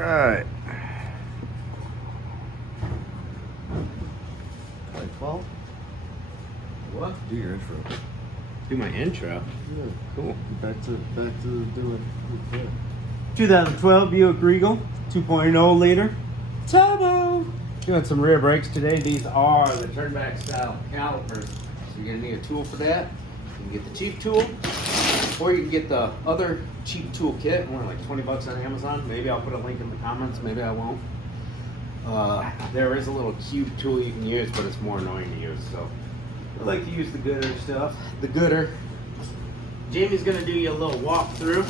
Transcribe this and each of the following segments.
right. Well, What? Do your intro. do my intro. Yeah. Cool. Back to doing. Yeah. 2012 Buick Regal, 2.0 liter, turbo. Doing some rear brakes today. These are the turnback style calipers. So you're gonna need a tool for that. You can get the cheap tool, or you can get the other cheap tool kit. More like 20 bucks on Amazon. Maybe I'll put a link in the comments. Maybe I won't. There is a little cube tool you can use, but it's more annoying to use. So I like to use the gooder stuff. The gooder. Jamie's gonna do you a little walkthrough.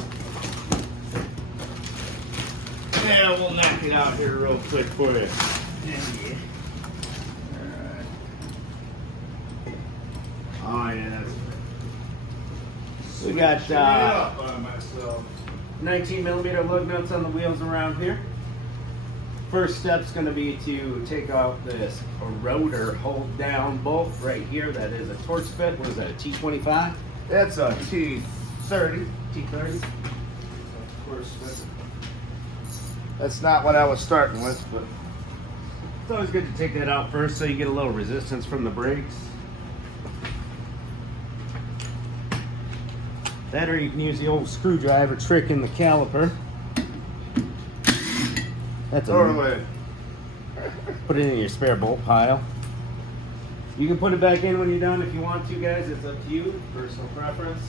Yeah, we'll knock it out here real quick for you. Yeah. Oh yeah. We got 19 millimeter lug nuts on the wheels around here. First step's going to be to take out this rotor hold down bolt right here. That is a torch fit. What is that, a T25? That's a T30. T30? Of course. That's not what I was starting with, but It's always good to take that out first so you get a little resistance from the brakes. That, or you can use the old screwdriver trick in the caliper. That's totally. Put it in your spare bolt pile. You can put it back in when you're done if you want to, guys. It's up to you. Personal preference.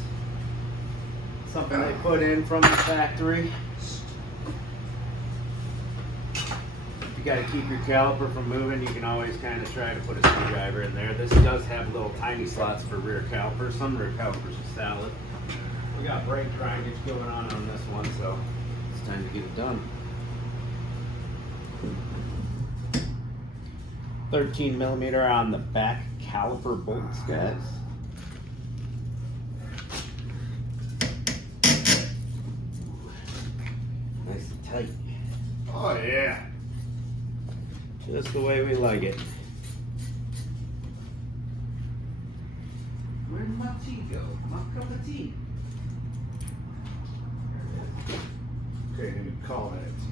Something they put in from the factory. If you got to keep your caliper from moving, you can always kind of try to put a screwdriver in there. This does have little tiny slots for rear calipers. Some rear calipers are solid. We got brake grindage going on this one, so it's time to get it done. 13 millimeter on the back caliper bolts, guys. Nice and tight. Oh yeah. Just the way we like it. Where did my tea go? My cup of tea. Okay, you can call that T.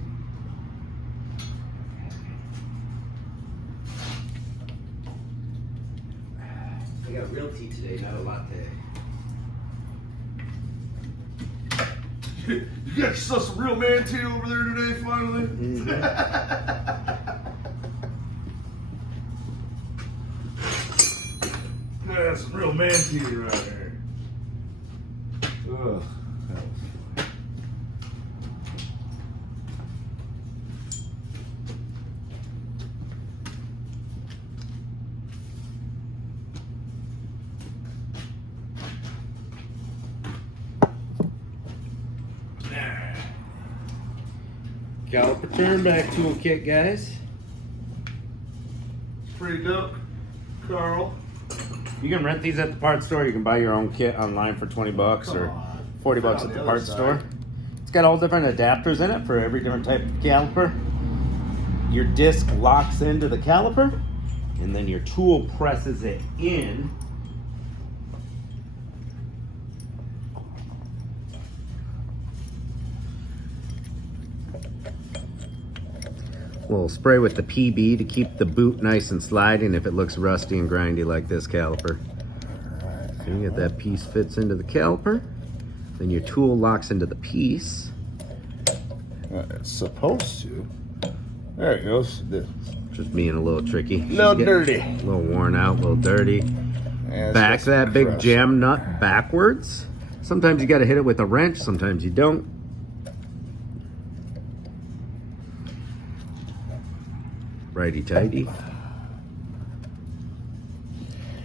I got real tea today, not a latte. You got yourself some real man tea over there today, finally. Mm-hmm. That's some real man tea right here. Ugh. That was fun. Caliper turn back toolkit, guys. Pretty dope, Carl. You can rent these at the parts store. You can buy your own kit online for 20 bucks or 40 bucks at the parts store. It's got all different adapters in it for every different type of caliper. Your disc locks into the caliper, and then your tool presses it in. We'll spray with the PB to keep the boot nice and sliding if it looks rusty and grindy like this caliper. So you get that piece fits into the caliper, then your tool locks into the piece. It's supposed to. There it goes. Just being a little tricky. A little dirty. A little worn out, a little dirty. Yeah, Back that big crust. jam nut backwards. Sometimes you got to hit it with a wrench, sometimes you don't. Righty tighty.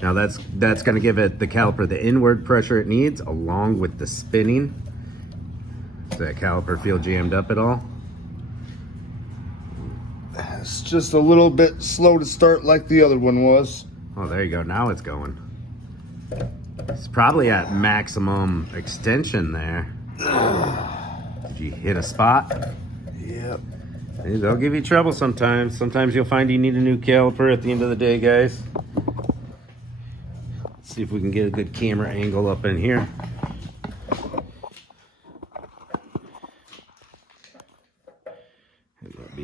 Now that's going to give it the caliper the inward pressure it needs, along with the spinning. Does that caliper feel jammed up at all? It's just a little bit slow to start like the other one was. Oh, there you go. Now it's going. It's probably at maximum extension there. Did you hit a spot? Yep. They'll give you trouble sometimes. Sometimes you'll find you need a new caliper at the end of the day, guys. Let's see if we can get a good camera angle up in here.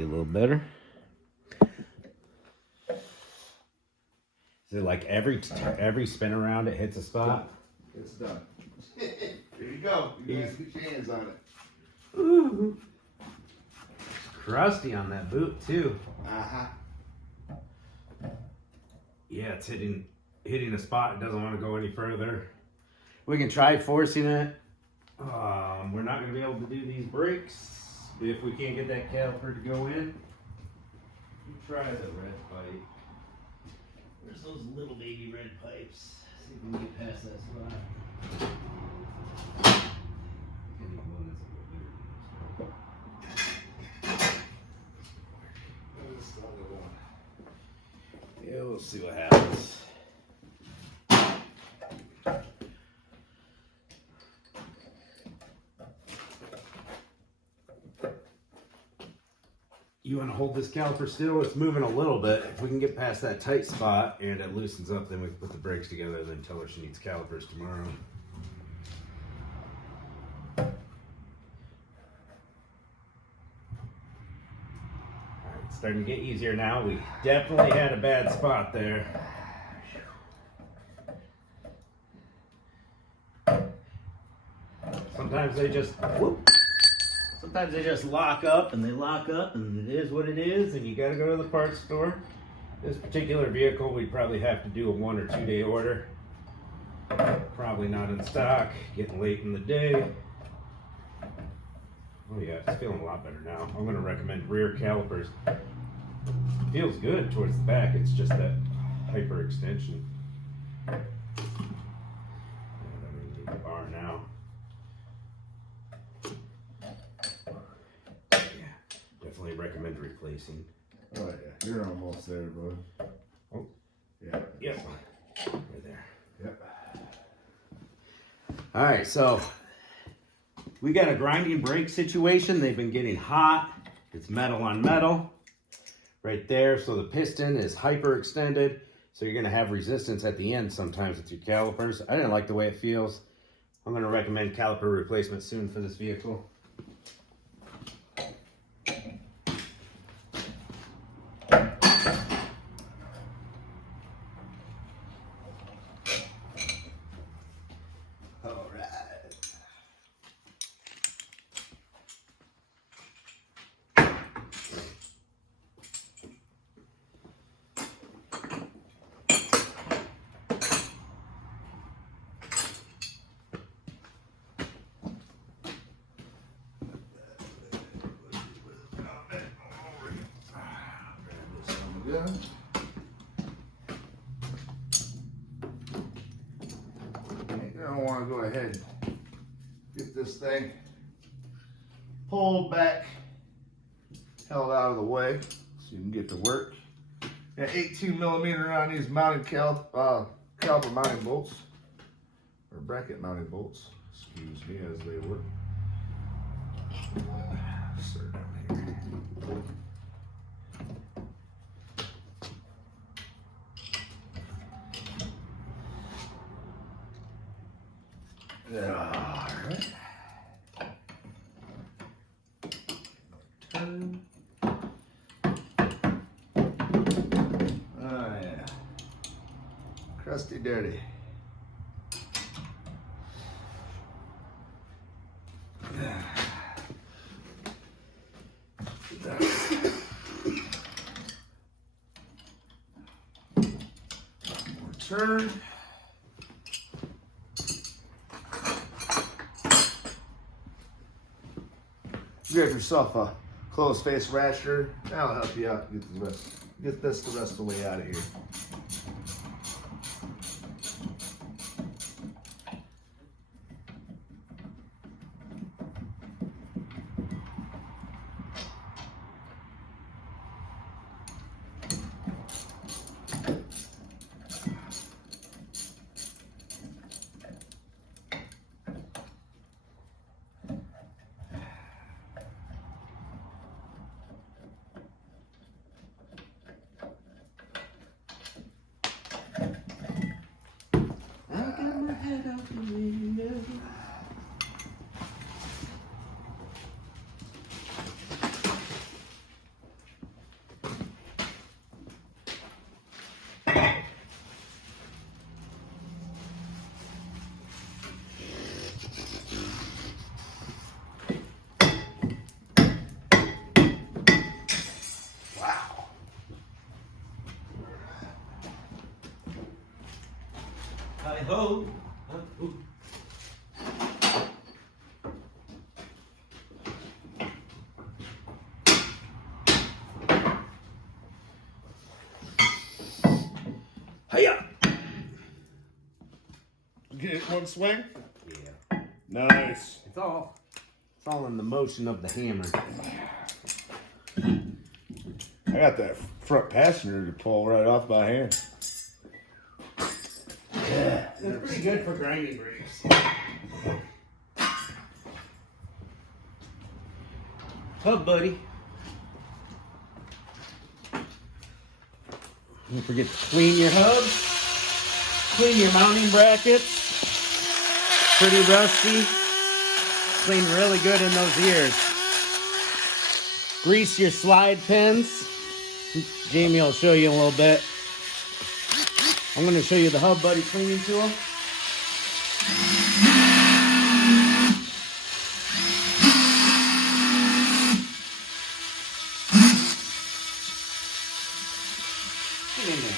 be a little better. Is it like every spin around it hits a spot? It's done. There you go. You guys get your hands on it. Ooh. It's crusty on that boot too. Uh-huh. Yeah, it's hitting a spot. It doesn't want to go any further. We can try forcing it. We're not going to be able to do these brakes if we can't get that caliper to go in. Try the red pipe. Where's those little baby red pipes? See if we can get past that spot. Yeah, we'll see what happens. You want to hold this caliper still? It's moving a little bit. If we can get past that tight spot and it loosens up, then we can put the brakes together and then tell her she needs calipers tomorrow. Alright, it's starting to get easier now. We definitely had a bad spot there. Sometimes they just Sometimes they just lock up and it is what it is, and you gotta go to the parts store. This particular vehicle, we'd probably have to do a 1 or 2 day order. Probably not in stock, getting late in the day. Oh yeah, it's feeling a lot better now. I'm gonna recommend rear calipers. Feels good towards the back, it's just that hyperextension. I don't even need the bar now. Definitely recommend replacing. Oh yeah, you're almost there, bud. Oh, yeah. Yep. Right there. Yep. All right, so we got a grinding brake situation. They've been getting hot. It's metal on metal right there. So the piston is hyperextended. So you're gonna have resistance at the end sometimes with your calipers. I didn't like the way it feels. I'm gonna recommend caliper replacement soon for this vehicle. Yeah. You're gonna want to go ahead and get this thing pulled back, held out of the way, so you can get to work. Got 18mm on these mounted caliper mounting bolts, or bracket mounting bolts. Excuse me, as they work. Start down here. Alright. Turn. Oh yeah. Crusty dirty. Turn. Grab yourself a closed face rasher. That'll help you out. Get this the rest of the way out of here. get one swing? Yeah. Nice. It's all in the motion of the hammer. I got that front passenger to pull right off by hand. Yeah. It's pretty good for grinding brakes. Hub buddy. Don't forget to clean your hubs. Clean your mounting brackets. Pretty rusty. Clean really good in those ears. Grease your slide pins. Jamie will show you a little bit. I'm going to show you the hub buddy cleaning tool. Get in there.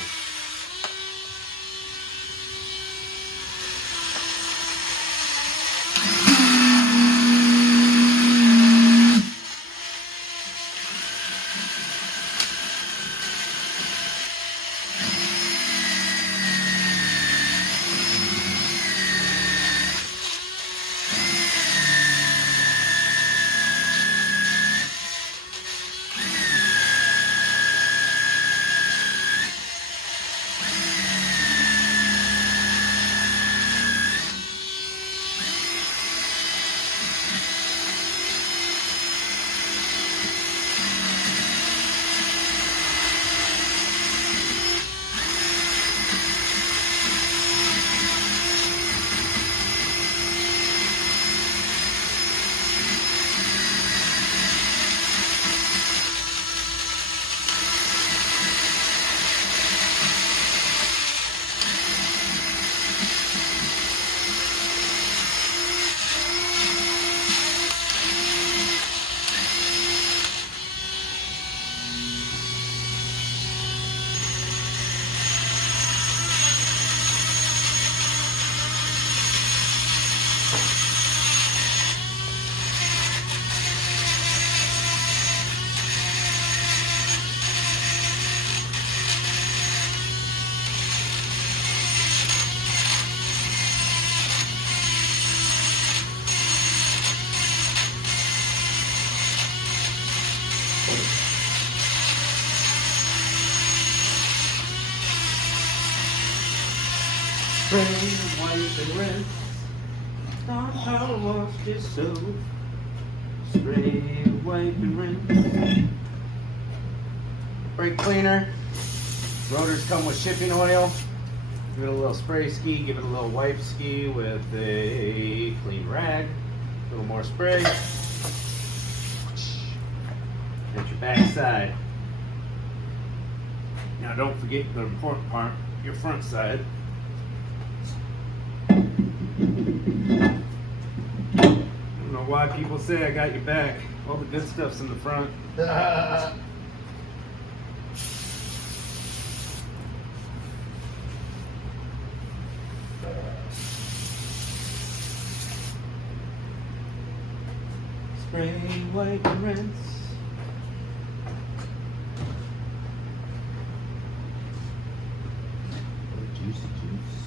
Spray, wipe, and rinse. On power wash dish soap. Spray, wipe, and rinse. Brake cleaner. Rotors come with shipping oil. Give it a little spray ski. Give it a little wipe ski with a clean rag. A little more spray. At your back side. Now don't forget the important part, your front side. I don't know why people say I got your back. All the good stuff's in the front. Spray, wipe, and rinse. Juicy juice.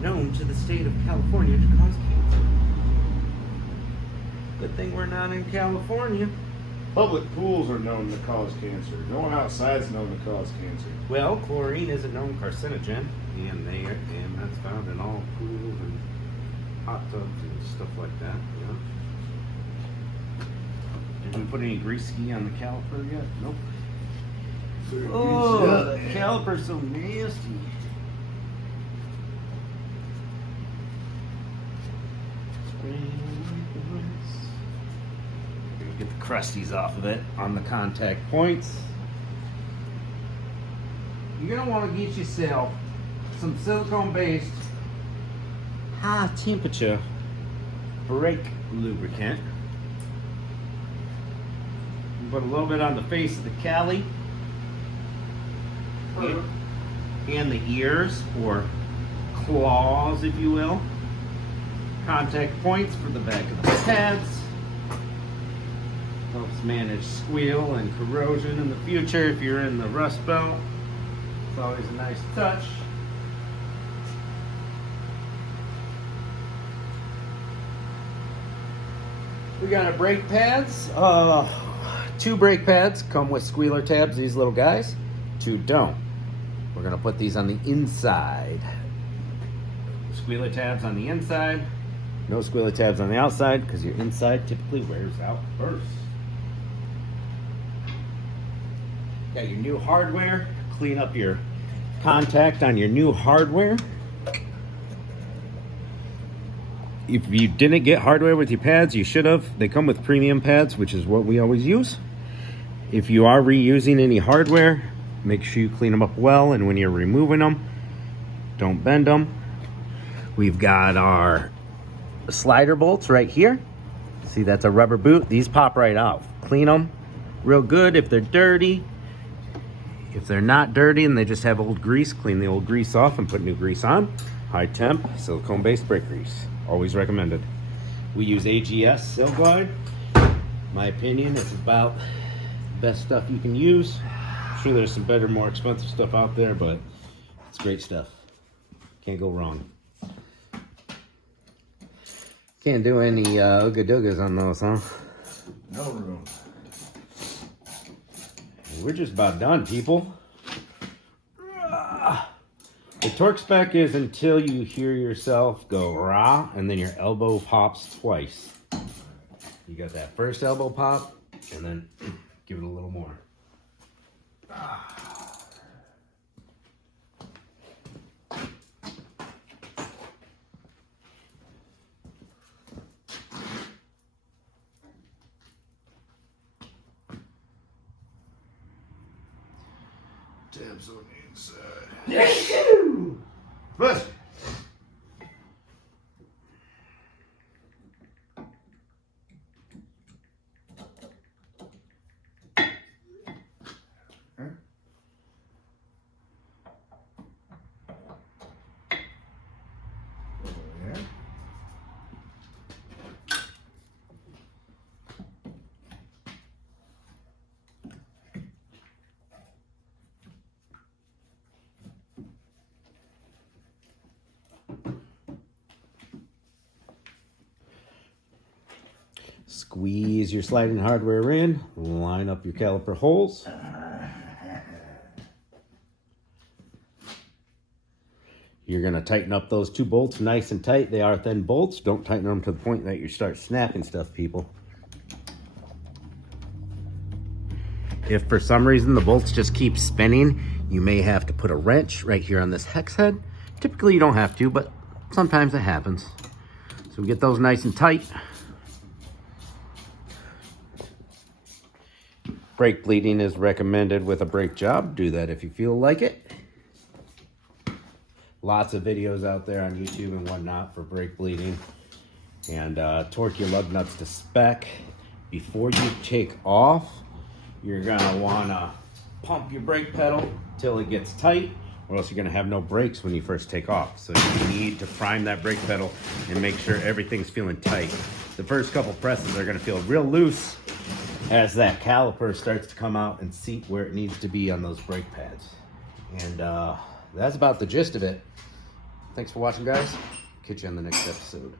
Known to the state of California to cause cancer. Good thing we're not in California. Public pools are known to cause cancer. Going outside is known to cause cancer. Well, chlorine is a known carcinogen, and that's found in all pools and hot tubs and stuff like that. Yeah. Did we put any grease ski on the caliper yet? Nope. Oh, the caliper's so nasty. Get the crusties off of it on the contact points. You're gonna want to get yourself some silicone-based high temperature brake lubricant. Put a little bit on the face of the cali and the ears, or claws if you will. contact points for the back of the pads. Helps manage squeal and corrosion in the future if you're in the rust belt. It's always a nice touch. We got our brake pads. 2 brake pads come with squealer tabs, these little guys. 2 don't. We're gonna put these on the inside. Squealer tabs on the inside. No squealer tabs on the outside because your inside typically wears out first. Got your new hardware. Clean up your contact on your new hardware. If you didn't get hardware with your pads, you should have. They come with premium pads, which is what we always use. If you are reusing any hardware, make sure you clean them up well, and when you're removing them, don't bend them. We've got our slider bolts right here. See, that's a rubber boot. These pop right out. Clean them real good if they're dirty. If they're not dirty and they just have old grease, clean the old grease off and put new grease on. High temp, silicone-based brake grease. Always recommended. We use AGS Sil Guard. My opinion, it's about the best stuff you can use. I'm sure there's some better, more expensive stuff out there, but it's great stuff. Can't go wrong. Can't do any ooga doogas on those, huh? No room. We're just about done, people. The torque spec is until you hear yourself go rah, and then your elbow pops twice. You got that first elbow pop, and then give it a little more. Tabs on the inside. Yes. Push. Squeeze your sliding hardware in, line up your caliper holes. You're going to tighten up those 2 bolts nice and tight. They are thin bolts. Don't tighten them to the point that you start snapping stuff, people. If for some reason the bolts just keep spinning, you may have to put a wrench right here on this hex head. Typically you don't have to, but sometimes it happens. So we get those nice and tight. Brake bleeding is recommended with a brake job. Do that if you feel like it. Lots of videos out there on YouTube and whatnot for brake bleeding. And torque your lug nuts to spec. Before you take off, you're gonna wanna pump your brake pedal till it gets tight, or else you're gonna have no brakes when you first take off. So you need to prime that brake pedal and make sure everything's feeling tight. The first couple presses are gonna feel real loose as that caliper starts to come out and seat where it needs to be on those brake pads. And that's about the gist of it. Thanks for watching, guys. Catch you on the next episode.